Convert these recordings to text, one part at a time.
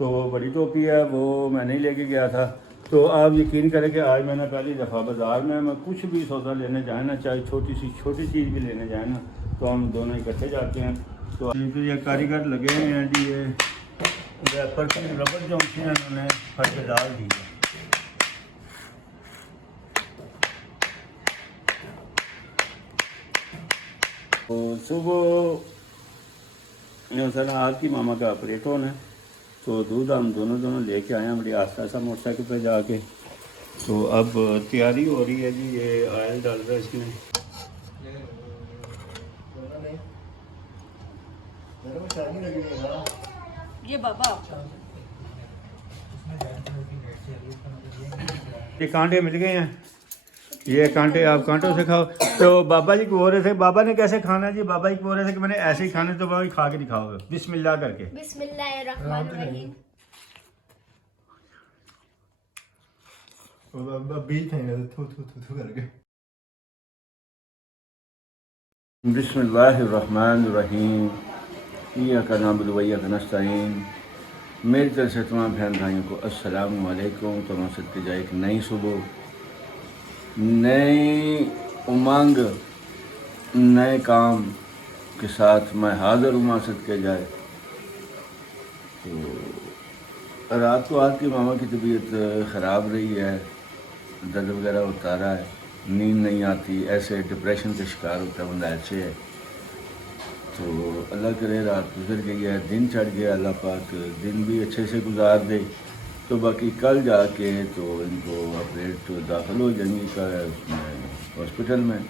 तो वो बड़ी टोपी है, वो मैं नहीं लेके गया था। तो आप यकीन करें कि आज मैंने पहली दफ़ा बाज़ार में मैं कुछ भी सौदा लेने जाए ना, चाहे छोटी चीज़ भी लेने जाए ना, तो हम दोनों इकट्ठे जाते हैं। तो ये कारीगर लगे हुए हैं जी, ये रैपर की रबड़ जो होती है उन्होंने फट के डाल दी है। तो सुबह सर आपकी मामा का ऑपरेटर है, तो दूध हम दोनों लेके आए हैं बड़ी आस्ता आस्ता मोटरसाइकिल पे जाके। तो अब तैयारी हो रही है जी, ये ऑयल डाल रहा है इसमें। ये बाबा ये कांटे मिल गए हैं, ये कांटे आप कांटों से खाओ। तो बाबा जी बोल रहे थे, बाबा ने कैसे खाना है जी? बाबा जी बोल रहे थे कि मैंने ऐसे ही खाने, तो बाबा जी खा के दिखाओगे बिस्मिल्लाह करके। बिस्मिल्लाहिर्रहमानिर्रहीम। बिस्मिल्लाहिर्रहमानिर्रहीम। इय्याका नअबुदु व इय्याका नस्तईन। मेरी तरफ से तमाम बहन भाइयों को अस्सलाम वालेकुम। तो मसद जाए एक नई सुबह, नई उमंग, नए काम के साथ मैं हाज़िर हूँ मासद के जाए। तो रात को आपकी मामा की तबीयत ख़राब रही है, दर्द वगैरह होता रहा है, नींद नहीं आती, ऐसे डिप्रेशन का शिकार होता है बंदा ऐसे है। तो अल्लाह करे रात गुजर गई है, दिन चढ़ गया, अल्लाह पाक दिन भी अच्छे से गुजार दे। तो बाकी कल जाके तो इनको ऑपरेट दाखिल हो जाएंगी उसमें हॉस्पिटल में,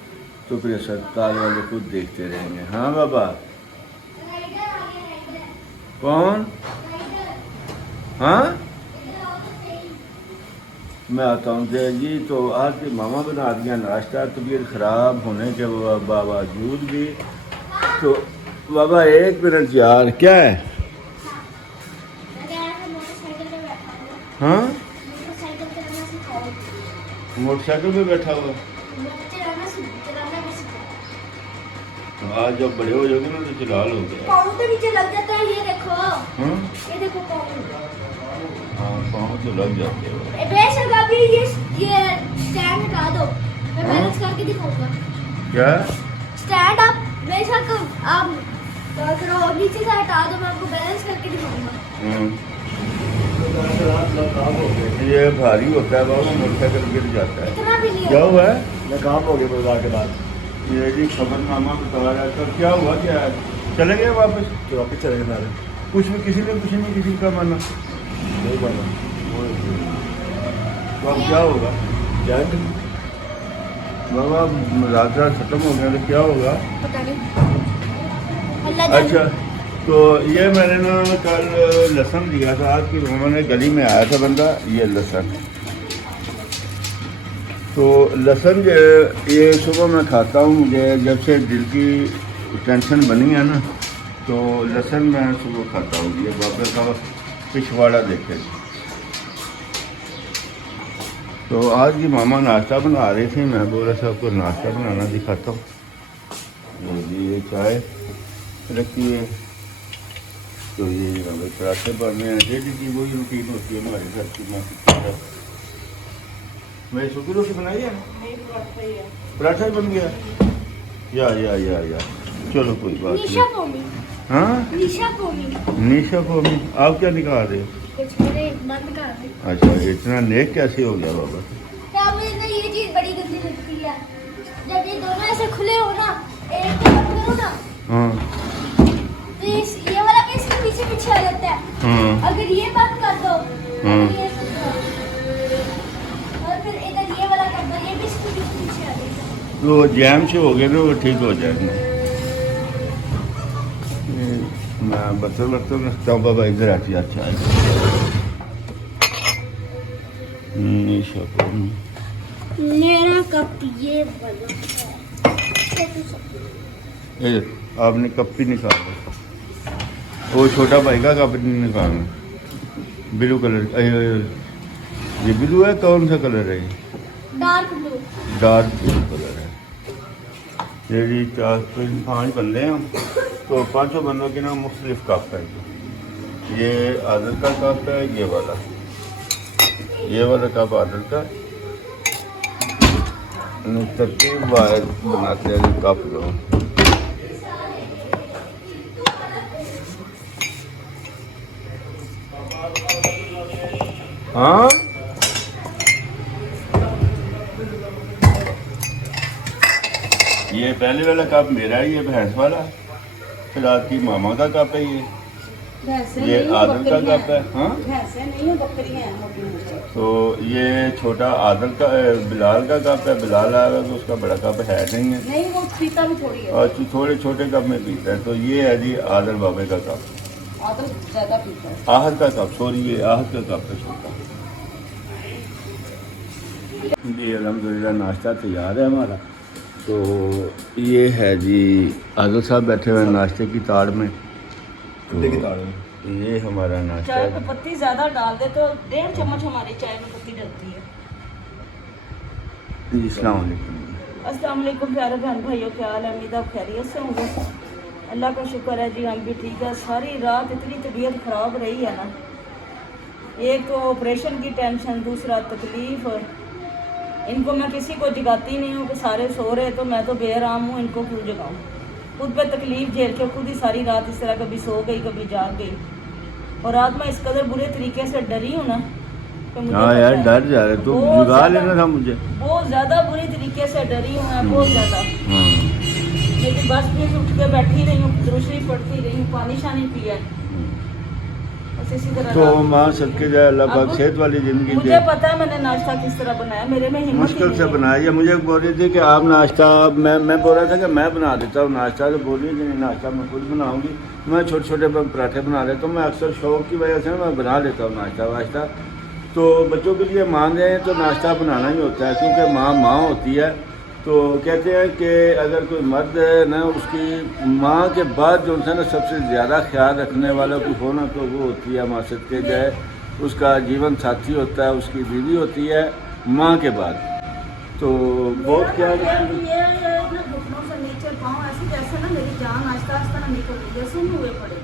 तो फिर अस्पताल वाले खुद देखते रहेंगे। हाँ बाबा कौन? हाँ मैं आता हूँ जी। तो आज के मामा बना दिया नाश्ता, तबीयत ख़राब होने के बावजूद भी। तो बाबा एक मिनट यार, क्या है? हाँ मोटरसाइकिल पे बैठा हुआ। आज जब बड़े हो जाओगे ना तो चला लोगे। पाँव तो नीचे लग जाता है, ये देखो। हाँ ये देखो पाँव। हाँ पाँव तो लग जाते हो। बेशक अभी ये स्टैंड हटा दो, मैं बैलेंस करके दिखाऊंगा। क्या स्टैंड आप बेशक आप करो, नीचे से हटा दो, मैं आपको बैलेंस करके दिखाऊंगा। ये भारी होता है बाबा, मोटरसाइकिल गिर जाता है। इतना भी नहीं क्या हुआ है? मैं काम हो गया बाजार के बाद। ये जी खबरनामा बता रहा है। तो क्या हुआ, क्या है? चले गए वापस? तो वापस चले गए सारे। कुछ भी किसी ने कुछ नहीं, किसी का माना नहीं बना तो अब क्या होगा? जैंट बाबा रात खत्म हो गया तो क्या होगा? पता नहीं, अल्लाह जाने। अच्छा तो ये मैंने ना कल लहसुन दिया था, आज की उन्होंने गली में आया था बंदा, ये लहसुन। तो लहसुन ये सुबह मैं खाता हूँ, मुझे जब से दिल की टेंशन बनी है ना, तो लहसुन मैं सुबह खाता हूँ। ये बाबे का पिछवाड़ा देखे। तो आज की मामा नाश्ता बना रही थी, मैं बोला साहब को नाश्ता बनाना दिखाता हूँ। ये चाय रखी है, तो ये हमें पराठे बनने हैं, डेली की वही रूटीन होती है हमारे घर की। मैं सूखी रोटी बनाई है, पराठा ही बन गया। या चलो कोई बात निशा नहीं। कोमी। हाँ निशा कोमी। निशा को आप क्या निकाल रहे हो? कुछ मेरे बंद कर दे। अच्छा इतना नेक कैसे हो गया बाबा? क्या मुझे ना ये चीज बड़ी गंदी लगती है, जब ये दोनों ऐसे खुले हो ना, एक को बंद करो ना, हाँ तो ये वाला केस के पीछे पीछे आ जाता है। हाँ अगर ये बंद कर दो, हाँ। तो ये और फिर इधर ये वाला कर दो, ये भी इसके पीछे पीछे आ जाएगा। तो जैम से हो गए ना, वो ठीक हो जाएंगे। मैं बर्तन रखता हूँ बाबा, इधर आती अच्छा है। निशा को मेरा कप ये वाला है। आपने कप भी निकाला, वो छोटा भाई का कप नहीं निकालना। ब्लू कलर, ये ब्लू है, कौन सा कलर है ये? Dark blue. Dark blue colour है। ये जी 4 5 बंदे हैं, तो पाँचों बंदों के ना मुख्तलिफ कप है। ये आदर का कप है, ये वाला कप आदर का। तरतीब वाइज बनाते हैं कप लोग। हाँ ये पहले वाला कप मेरा है, ये भैंस वाला। फिर आपकी मामा का कप है ये आदल का कप है। हाँ तो ये छोटा आदल का बिलाल का कप है। बिलाल आएगा तो उसका बड़ा कप है नहीं है, नहीं वो पीता भी थोड़ी है। और थोड़े छोटे कप में पीता है। तो ये है जी आदल बाबे का कप, आदल ज्यादा पीता है। आहद का कप, सॉरी ये आहद का कप है छोटा। जी अल्हम्दुलिल्लाह नाश्ता तैयार है हमारा। तो ये है जी आदल साहब बैठे हुए नाश्ते की ताड़ में। तो ये हमारा नाश्ता चाय है। में पत्ती ज्यादा डाल दे तो 1.5 चम्मच हमारी चाय में पत्ती डलती है। जी अस्सलाम वालेकुम। अस्सलाम वालेकुम प्यारे बहन भाइयों, क्या हाल है? उम्मीद आप खैरियत से होंगे। अल्लाह का शुक्र है जी, हम भी ठीक है। सारी रात इतनी तबीयत ख़राब रही है ना, एक तो ऑपरेशन की टेंशन, दूसरा तकलीफ़। इनको मैं किसी को जगाती नहीं हूँ कि सारे सो रहे तो मैं तो बेआराम हूँ, इनको क्यों जगाऊँ। खुद पे तकलीफ़ झेल के खुद ही सारी रात इस तरह कभी सो गई कभी जाग गई। और रात में इस कदर बुरे तरीके से डरी हूँ ना कि मुझे हाँ यार पता है, डर जा रहे तो बहुत जुगा ज़्यादा- लेना था मुझे। बहुत ज़्यादा बुरी तरीके से डरी हूँ मैं, बहुत ज़्यादा। हाँ लेकिन बस प्लीज उठ के बैठी रही हूँ, दूसरी पढ़ती रही हूँ, पानी शानी पिया है। बस इसी तरह तो रात- माँ सबके जाए अल्लाह पाक अब सेहत वाली ज़िंदगी मुझे दे। पता है मैंने नाश्ता किस तरह बनाया, मेरे में हिम्मत ही मुश्किल नहीं से है। बनाया। मुझे बोल रही थी कि आप नाश्ता, मैं बोल रहा था कि मैं बना देता हूँ नाश्ता। तो बोल रही थी नहीं नाश्ता मैं खुद बनाऊँगी। मैं छोटे छोटे पराठे बना लेता हूँ। मैं अक्सर शौक़ की वजह से मैं बना लेता हूँ नाश्ता वाश्ता। तो बच्चों के लिए मान रहे हैं तो नाश्ता बनाना ही होता है, क्योंकि माँ होती है। तो कहते हैं कि अगर कोई मर्द है ना, उसकी माँ के बाद जो है ना सबसे ज़्यादा ख्याल रखने वाला कोई हो ना, तो वो होती है माँ सदके जाए, उसका जीवन साथी होता है, उसकी बीवी होती है माँ के बाद। तो बहुत ख्याल रखती है। ये ना घुटनों से नीचे पाँव ऐसे जैसे ना मेरी जान आहिस्ता आहिस्ता ना निकल रही है, जैसे हुए पड़े।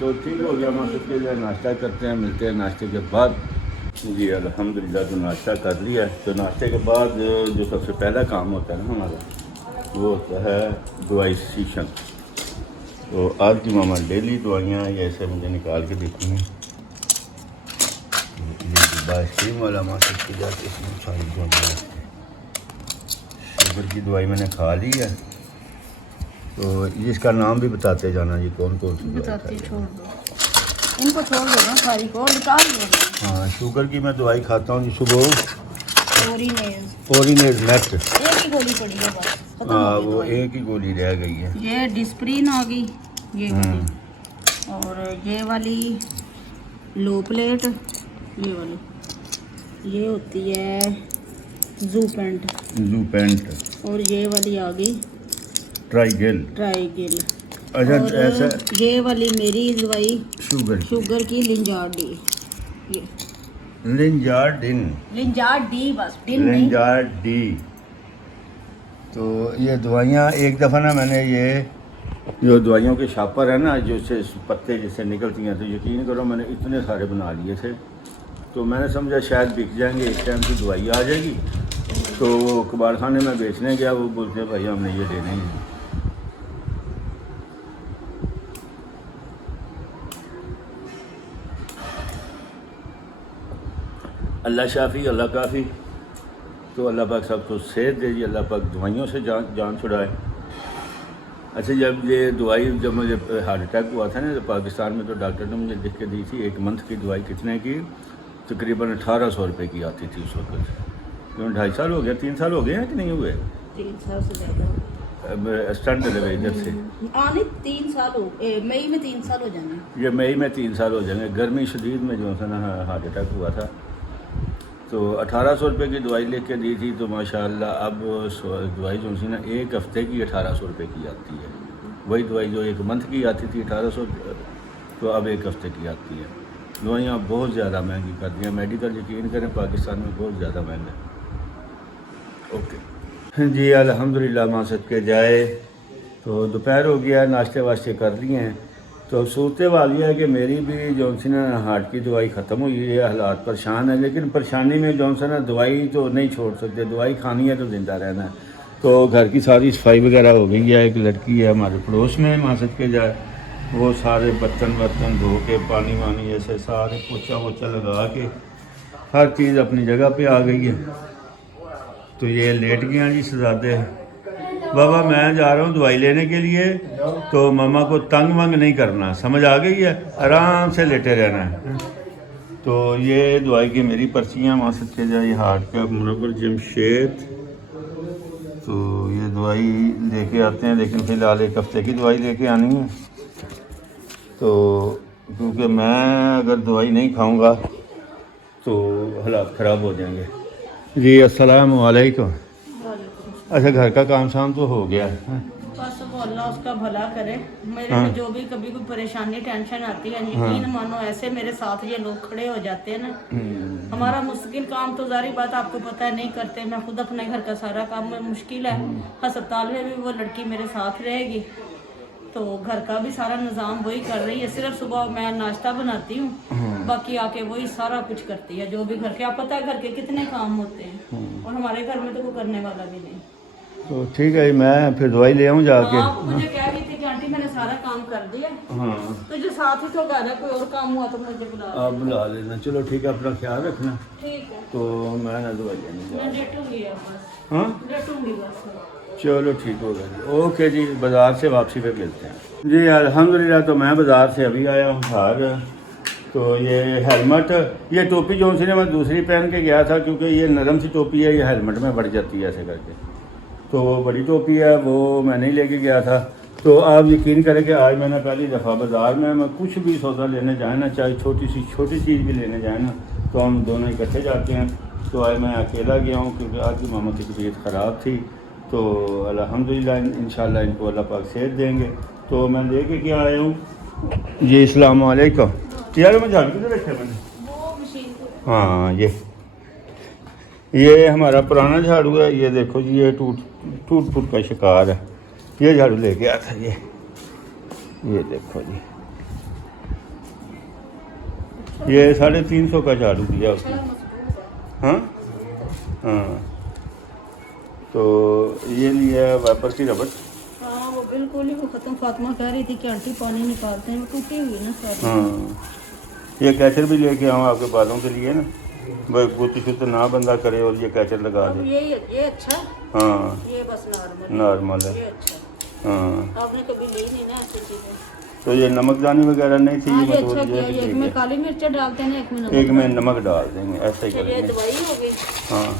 तो ठीक हो गया। माँ सबके जाए नाश्ता करते हैं, मिलते हैं नाश्ते के बाद। जी अल्हम्दुलिल्लाह तो नाश्ता कर लिया। तो नाश्ते के बाद जो सबसे पहला काम होता है ना हमारा, वो होता है दवाई सीशन। तो आज की मामा डेली दवाइयाँ ये ऐसे मुझे निकाल के देती हैं। ये डिब्बा आइसक्रीम वाला माँ सबकी जाती है, इसमें सारी दवाइयाँ। शुगर की दवाई मैंने खा ली है। तो इसका नाम भी बताते जाना जी, कौन कौन सी दवाई खाई है। छोड़ दो इनको, छोड़ दो ना सारी को, निकाल दो। हाँ शुगर की मैं दवाई खाता हूँ जी सुबह। ओरिनेज ओरिनेज नेट। एक ही गोली पड़ी है बस, खत्म हाँ हो गई वो दवाई। एक ही गोली रह गई है। ये डिस्प्रिन आ गई, ये वाली। और ये वाली लो प्लेट, ये वाली ये होती है जूपेंट। जूपेंट। और ये वाली आ गई ट्राइगेल। ट्राइगिल। अच्छा और ऐसा ये वाली मेरी दवाई शुगर शुगर की लिंजार डी, ये लिंजार्डिन। लिंजार डी, बस डिन नहीं। लिंजार डी। तो ये दवाइयाँ एक दफ़ा ना मैंने ये जो दवाइयों के शापर है ना, जो से पत्ते जैसे निकलती हैं, तो यकीन करो मैंने इतने सारे बना लिए थे। तो मैंने समझा शायद बिक जाएंगे, एक टाइम की दवाई आ जाएगी। तो कबाड़ खाने में बेचने गया, वो बोलते हैं भाई हमने ये लेने ही है। अल्लाह शाफ़ी अल्लाह काफ़ी। तो अल्लाह पाक सबको सेहत दे जी, अल्लाह पाक दवाइयों से जान छुड़ाए। अच्छा जब ये दवाई, जब मुझे हार्ट अटैक हुआ था ना, तो पाकिस्तान में तो डॉक्टर ने मुझे लिख के दी थी। एक मंथ की दवाई कितने की? तकरीबन 1800 रुपये की आती थी उस वक्त। क्यों 2.5 साल हो गया, 3 साल हो गए हैं कि नहीं हुए? 3 साल से ज़्यादा स्टंट लगे इधर से। आने 3 साल हो, मई में 3 साल हो जाना। ये मई में 3 साल हो जाएंगे। गर्मी शदीद में जो है ना हार्ट अटैक हुआ था। तो 1800 रुपये की दवाई लेके दी थी। तो माशाल्लाह अब दवाई जो सी ना 1 हफ़्ते की 1800 रुपये की आती है। वही दवाई जो 1 मंथ की आती थी 1800, तो अब 1 हफ़्ते की आती है। दवाइयाँ बहुत ज़्यादा महंगी कर दी हैं। मेडिकल यकीन करें पाकिस्तान में बहुत ज़्यादा महंगा है। ओके जी अल्हम्दुलिल्लाह माँ सदके जाए। तो दोपहर हो गया, नाश्ते वाश्ते कर लिए हैं। तो सूरत वाली है कि मेरी भी जॉनसन हार्ट की दवाई ख़त्म हुई है, हालात परेशान है, लेकिन परेशानी में जॉनसन दवाई तो नहीं छोड़ सकते, दवाई खानी है तो ज़िंदा रहना है। तो घर की सारी सफाई वगैरह हो गई है। एक लड़की है हमारे पड़ोस में मासद के जाए, वो सारे बर्तन धो के पानी वानी ऐसे सारे पोछा वोछा लगा के हर चीज़ अपनी जगह पे आ गई है। तो ये लेट गया जी शहजादे। बाबा मैं जा रहा हूँ दवाई लेने के लिए, तो मामा को तंग वंग नहीं करना, समझ आ गई है, आराम से लेटे रहना है। तो ये दवाई की मेरी पर्चियाँ मासद के जाए, हार्ट का मुनव्वर जमशेद। तो ये दवाई लेके आते हैं, लेकिन फ़िलहाल एक हफ्ते की दवाई लेके आनी है। तो क्योंकि मैं अगर दवाई नहीं खाऊंगा तो हालात ख़राब हो जाएंगे। जी अस्सलाम वालेकुम। अच्छा घर का काम शाम तो हो गया है। बस वो अल्लाह उसका भला करे। मेरे को जो भी कभी कोई परेशानी टेंशन आती है, यकीन मानो ऐसे मेरे साथ ये लोग खड़े हो जाते हैं ना। हमारा मुश्किल काम तो जारी बात आपको पता है नहीं करते, मैं खुद अपने घर का सारा काम में मुश्किल है। अस्पताल में भी वो लड़की मेरे साथ रहेगी, तो घर का भी सारा निज़ाम वही कर रही है। सिर्फ सुबह मैं नाश्ता बनाती हूँ, बाकी आके वही सारा कुछ करती है, जो भी घर के, आप पता है घर के कितने काम होते हैं, और हमारे घर में तो वो करने वाला भी नहीं। तो ठीक है, मैं फिर दवाई ले आऊँ जाके। आप मुझे कह रही थी कि आंटी मैंने सारा काम कर दिया। हाँ तो जो साथ ही तो घर है, कोई और काम हुआ तो मुझे बुला आप बुला लेना। चलो ठीक है, अपना ख्याल रखना। ठीक है, तो मैं ना दवाई लेने जा। मैं लेटूंगी अब बस। हाँ लेटूंगी बस। चलो ठीक होगा जी, ओके जी। बाज़ार से वापसी पे मिलते हैं जी। अल्हम्दुलिल्लाह, तो मैं बाज़ार से अभी आया हूँ घर। तो ये हेलमेट, ये टोपी जो सी ने मैं दूसरी पहन के गया था, क्योंकि ये नरम सी टोपी है, ये हेलमेट में बढ़ जाती है ऐसे करके। तो वो बड़ी टोपी है, वो मैं नहीं लेके गया था। तो आप यकीन करें कि आज मैंने पहली दफ़ा बाज़ार में मैं कुछ भी सौदा लेने जाए ना, चाहे छोटी चीज़ भी लेने जाए ना, तो हम दोनों इकट्ठे जाते हैं। तो आज मैं अकेला गया हूँ, क्योंकि आज की मामा की तबीयत ख़राब थी। तो अल्हम्दुलिल्लाह इंशाल्लाह इनको अल्लाह पाक सेहत देंगे। तो मैं लेके क्या आया हूँ जी। अस्सलाम वालेकुम। यार मैं झाड़ू किधर रखा मैंने? वो मशीन को हाँ, ये हमारा पुराना झाड़ू है। ये देखो जी, ये टूट का शिकार है। ये झाड़ू लेके आया था ये देखो जी, ये 350 का झाड़ू दिया उसने। हाँ हाँ, तो ये लिया है वाइपर की रबड़। हाँ, वो बिल्कुल ही वो खत्म। फातिमा कह रही थी कि आंटी पानी निकालते हैं, वो टूटी हुई है ना सारी। हाँ, ये कैचर भी लेके आऊँ आपके बालों के लिए ना, गुत्ती शुत्ती ना बंदा करे, और ये कैचर लगा अब दे। ये अच्छा, हाँ ये बस नॉर्मल नॉर्मल है। ये अच्छा। हाँ, आपने कभी ली नहीं ना ऐसी चीजें। तो ये नमकदानी वगैरह नहीं थी, हाँ, ये ये मतलब अच्छा किया। ये एक ठीक में है। काली मिर्च डालते हैं, एक में नमक। एक में नमक डाल देंगे, ऐसा ही ये करेंगे। दवाई हो गई। हाँ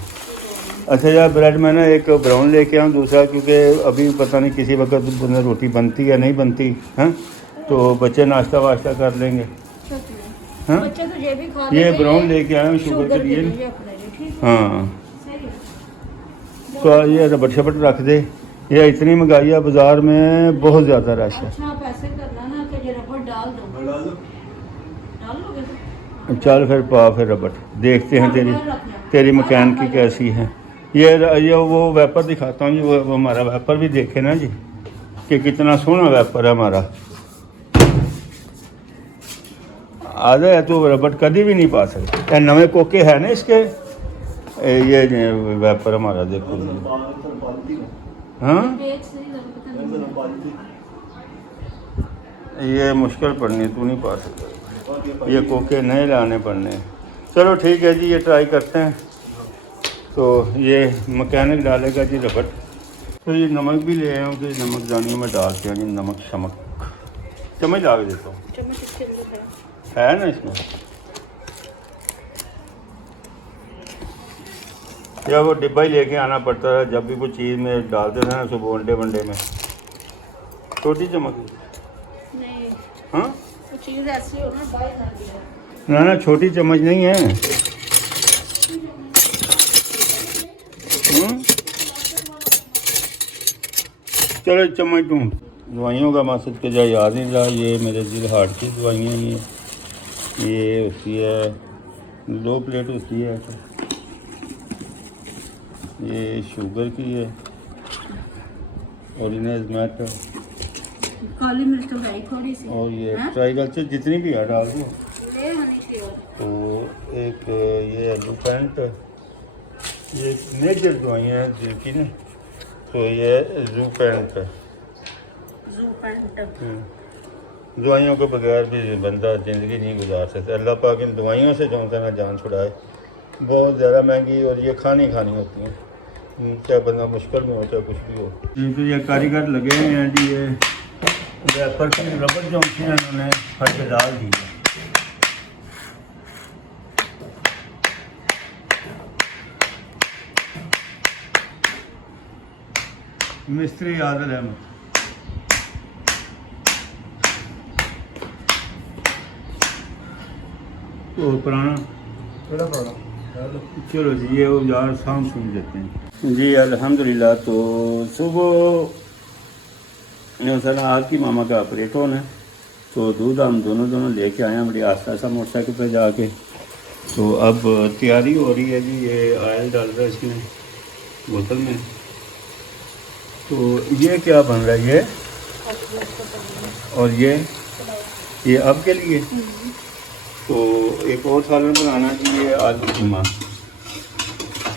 अच्छा यार, ब्रेड में ना एक ब्राउन लेके आऊँ, दूसरा क्योंकि अभी पता नहीं किसी वक्त रोटी बनती या नहीं बनती है, तो बच्चे नाश्ता वाश्ता कर लेंगे। हाँ, बच्चे तो ये भी खा ये लेते ब्राउन हैं, लेके आया हूँ शुगर के लिए। ये अपने लिए ठीक है। हाँ, सही है। तो ये रबड़ शबड़ रख दे। ये इतनी महंगाई है बाज़ार में, बहुत ज़्यादा रश है। अच्छा, आप ऐसे करना ना कि ये रबड़ डाल दो। डाल लोगे तो? चल फिर पा फिर रबड़, देखते हैं तेरी मैकेनिकी कैसी है। ये वो वेपर दिखाता हूँ जी, वो हमारा वेपर भी देखे ना जी, कि कितना सोहना वेपर है हमारा। आधा है तो रबड़ कभी भी नहीं पा सकते। नवे कोके है ना इसके, ये वेपर हमारा देखो। हाँ, पेट सही लग पता नहीं। ये मुश्किल पड़नी, तू नहीं पा सकता, ये कोके नहीं लाने पड़ने। चलो ठीक है जी, ये ट्राई करते हैं। तो ये मैकेनिक डालेगा जी रबड़। तो ये नमक भी ले आया हूँ, कि नमक दानियों में डालते हैं जी, नमक शमक चम्मच ला के देता हूँ। चम्मच इसके अंदर है ना इसमें, या वो डिब्बा ही लेके आना पड़ता है जब भी कोई चीज़ में डालते थे ना, सुबह वनडे में। छोटी चम्मच नहीं, हाँ, वो चीज़ ऐसी हो ना, बाहर ना ना छोटी चम्मच नहीं है। चलो चम्मच ढूंढ। दवाइयों का मकसद के जाए याद नहीं रहा। ये मेरे दिल हार्ट की दवाइयाँ हैं, ये होती है 2 प्लेट होती है, ये शुगर की है, ओरिजिनल मैटर, काली मिर्च तो है थोड़ी सी। और ये हाँ? ट्राई कल्चर जितनी भी है डाल दो। ले होनी चाहिए। तो एक ये आलू पैंट, ये मेजर दवाइयाँ हैं दिल की ना, तो ये जू पैंट है। जू पैंट दवाइयों के बगैर भी बंदा ज़िंदगी नहीं गुजार सकता। अल्लाह पाक इन दवाइयों से जो ना जान छुड़ाए। बहुत ज़्यादा महंगी और ये खानी होती हैं, चाहे बंदा मुश्किल में हो चाहे कुछ भी हो। तो ये कारीगर लगे हुए हैं जी, ये रैपर की रबड़ जो होती हैं उन्होंने फट के डाल दी है। मिस्त्री आदिल अहमद। तो पुराना थोड़ा पड़ा चलो जी, ये यार शाम सुन देते हैं जी। अल्हम्दुलिल्लाह। तो सुबह सर आज की मामा का ऑपरेट होना है, तो दूध हम दोनों लेके आए हैं बड़ी आस्ता आस्ता मोटरसाइकिल पे जाके। तो अब तैयारी हो रही है जी, ये ऑयल डाल रहा है इसमें बोतल में। तो ये क्या बन रहा है ये, और ये अब के लिए। तो एक और सालन बनाना है जी, ये आलू कीमा।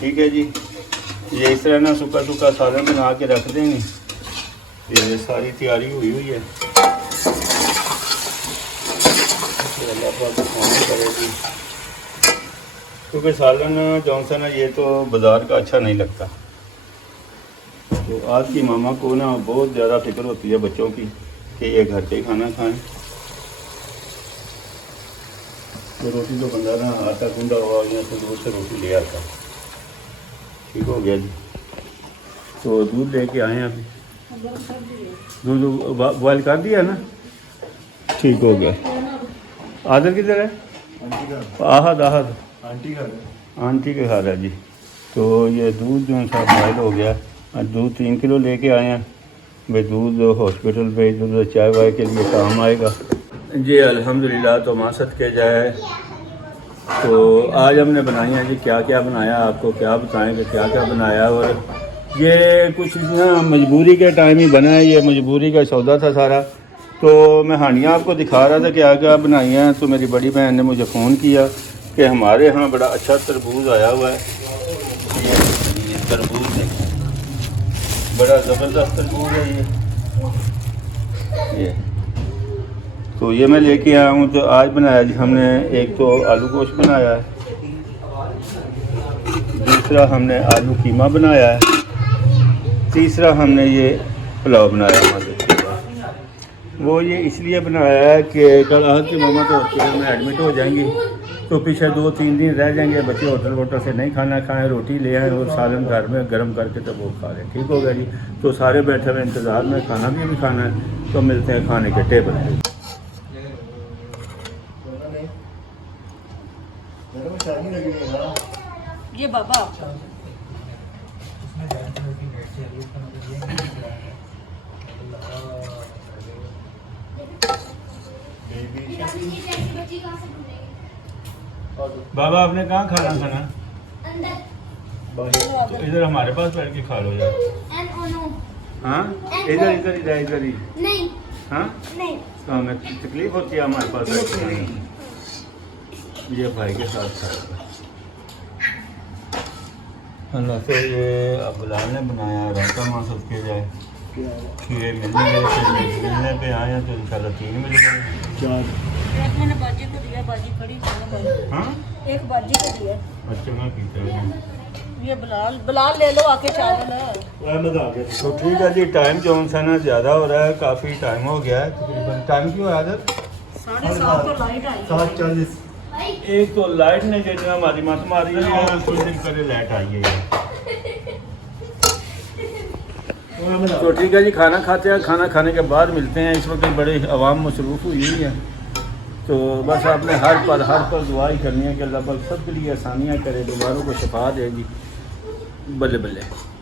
ठीक है जी, ये इस तरह ना सूखा सूखा सालन बना के रख देंगे। ये सारी तैयारी हुई है। तो अल्लाह पाक खाना करेगी, क्योंकि सालन जॉनसन है ये तो बाज़ार का अच्छा नहीं लगता। तो आज की मामा को ना बहुत ज़्यादा फिक्र होती है बच्चों की कि ये घर पे खाना खाएं। तो रोटी तो बंदा ना आटा गूंदा हुआ या तो दूध से रोटी ले आता। ठीक हो गया जी। तो दूध लेके आए हैं अभी, दूध बॉयल कर दिया ना, ठीक हो गया। आदर किधर है? आहद आंटी का आंटी के घर है जी। तो ये दूध जो है बॉयल हो गया, दूध 3 किलो लेके आए हैं भाई। दूध हॉस्पिटल पे दूध चाय वाय के लिए काम आएगा जी। अल्हम्दुलिल्लाह। तो मासत के जाए। तो आज हमने बनाई है जी, क्या क्या बनाया आपको क्या बताएं कि क्या क्या बनाया। और ये कुछ ना मजबूरी के टाइम ही बना है, ये मजबूरी का सौदा था सारा। तो मैं हानियाँ आपको दिखा रहा था क्या क्या बनाई हैं। तो मेरी बड़ी बहन ने मुझे फ़ोन किया कि हमारे यहाँ बड़ा अच्छा तरबूज आया हुआ है। ये तरबूज है, बड़ा ज़बरदस्त तरबूज है ये। तो ये मैं लेके आया हूँ। तो आज बनाया जी हमने, एक तो आलू गोश्त बनाया है, दूसरा हमने आलू कीमा बनाया है, तीसरा हमने ये पुलाव बनाया है। वो ये इसलिए बनाया है कि कल आज की मामा तो हॉस्पिटल में एडमिट हो जाएंगी, तो पीछे 2-3 दिन रह जाएंगे। बच्चे होटल से नहीं खाना खाएं, रोटी ले आएँ और सालन घर में गर्म करके तो वो खा लें। ठीक हो गया जी। तो सारे बैठे हुए इंतज़ार में, खाना भी अभी खाना है। तो मिलते हैं खाने के टेबल पर। ये बाबा आपका बाबा आपने कहाँ खाना खाना? अंदर। तो इधर हमारे पास बैठ के खा लो यार। हाँ इधर ही। नहीं हाँ नहीं। तो हमें तकलीफ होती है हमारे पास बैठ के खाने की। ये भाई के साथ खाएगा। अल्लाह। तो ये अबलाल ने बनाया रायता मांस उसके जाए खीरे मिलने पे आए हैं। तो इंशाल्लाह 3 मिल गए। एक मैंने बाजी को दिया, बाजी कड़ी खाना। हाँ एक बाजी को दिया। अच्छा मैं पीता हूँ। ये बिलाल ले लो आके चावल। मजा आ गया। तो ठीक है जी। टाइम जो सा ना ज़्यादा हो रहा है, काफ़ी टाइम हो गया है तकरीबन। टाइम क्यों है आदत? 7:30 तो लाइट आई। 7:40। एक तो लाइट ने जो हमारी मत मारी है, कुछ दिन करे लाइट आई है। तो ठीक है जी, खाना खाते हैं। खाना खाने के बाद मिलते हैं। इस वक्त बड़े आवाम मसरूफ़ हुई है, तो बस आपने हर पल दुआ ही करनी है कि अल्लाह पाक सब के लिए आसानियाँ करे, बीमारों को शफा देगी। बल्ले बल्ले।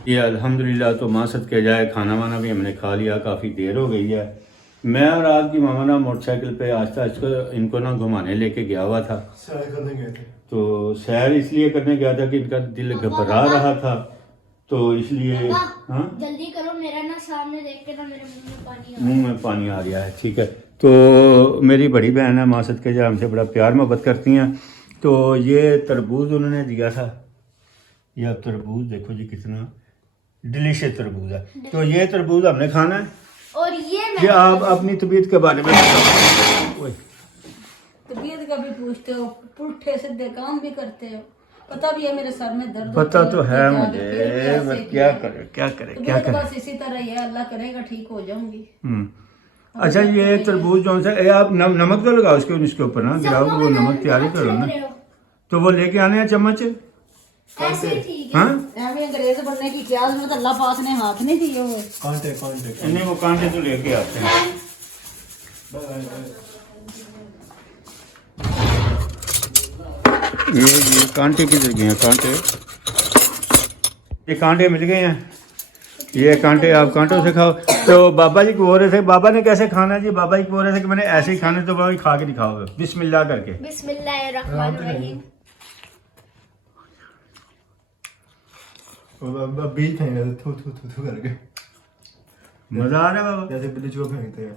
ये अल्हम्दुलिल्लाह। तो माँ सदके जाए, खाना वाना भी हमने खा लिया, काफ़ी देर हो गई है। मैं और आज की मामा ना मोटरसाइकिल पे आस्ता आस्ता इनको ना घुमाने लेके गया हुआ था। सैर करने गए थे। तो सैर इसलिए करने गया था कि इनका दिल घबरा रहा था। तो तो इसलिए पापा, हाँ जल्दी करो, मेरा ना सामने देख के ना मेरे मुंह में पानी आ मुंह में पानी आ गया है। ठीक है, तो मेरी बड़ी बहन है मासद के, जो हमसे बड़ा प्यार मोहब्बत करती हैं। तो ये तरबूज उन्होंने दिया था, ये अब तरबूज देखो जी कितना डिलीशियस तरबूज है। तो ये तरबूज हमने खाना है। और ये आप अपनी तबीयत के बारे में बताओ। ओए, तबीयत का भी पूछते हो, पुट्ठे सीधे काम भी करते हो, पता भी है मेरे सर में दर्द पता होती तो है फिर मुझे, फिर भी ऐसे बस किया। क्या करे तबीयत बस इसी तरह ही है, अल्लाह करेगा ठीक हो जाऊंगी। अच्छा, ये तरबूज जो सा ये आप नमक तो लगाओ उसके ऊपर ना, गिराओ वो नमक तैयारी करो ना। तो वो लेके आने हैं चम्मच। ऐसे ठीक है। हाँ, एवं अंग्रेज बनने की क्या जरूरत, अल्लाह पाक ने हाथ नहीं दिए हुए। कांटे इन्हें वो कांटे तो लेके आते हैं। ये कांटे किधर गए हैं? ये कांटे मिल गए हैं। ये कांटे आप कांटों से खाओ। तो बाबा जी को बोल रहे थे, बाबा ने कैसे खाना है जी? बाबा जी को बोल रहे थे कि मैंने ऐसे ही खाने, तो बाबा जी खा के दिखाओगे बिस्मिल्लाह करके। बिस्मिल्लाहिर्रहमानिर्रहीम। बीज फेंक थू थू थू थू करके, मजा आ रहा है बाबा? जैसे बिल्ली चूहा फेंकते हैं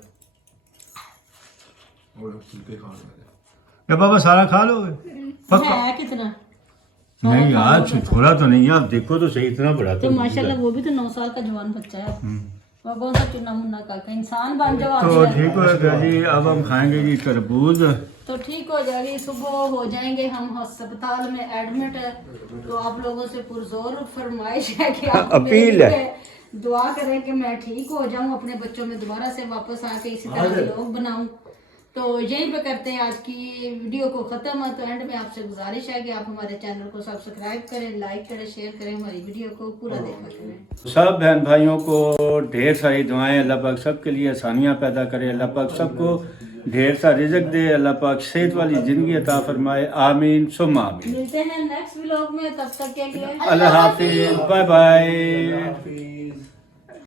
और छिलके खा रहे हैं। या बाबा सारा खा लोगे? पक्का? है कितना? नहीं यार, थोड़ा तो नहीं है, आप देखो तो सही, इतना बड़ा तो माशाल्लाह वो भी तो 9 साल का जवान बच्चा है। वो कौन सा चुना मुन्ना का इंसान बन जाओ। तो ठीक हो गया जी। अब हम खाएंगे जी तरबूज। तो ठीक हो जाएगी, सुबह हो जाएंगे हम अस्पताल में एडमिट है। तो आप लोगों से पुरजोर फरमाइश है कि आप अपील मेरे है। लिए दुआ करें कि मैं ठीक हो जाऊं, अपने बच्चों में दोबारा से वापस आके इसी तरह लोग बनाऊं। तो यहीं पे करते हैं आज की वीडियो को ख़त्म। तो एंड में आपसे गुजारिश है कि आप हमारे चैनल को सब्सक्राइब करें, लाइक करें, शेयर करें, हमारी वीडियो को पूरा देखा करें। सब बहन भाइयों को ढेर सारी दुआएं, अल्लाह पाक सबके लिए आसानियां पैदा करे, अल्लाह पाक सबको ढेर सा रिज़्क दे, अल्लाह पाक सेहत वाली ज़िंदगी अता फरमाए। आमीन सुम्मा आमीन। मिलते हैं नेक्स्ट व्लॉग में, तब तक के लिए अल्लाह हाफिज़, बाय बाय।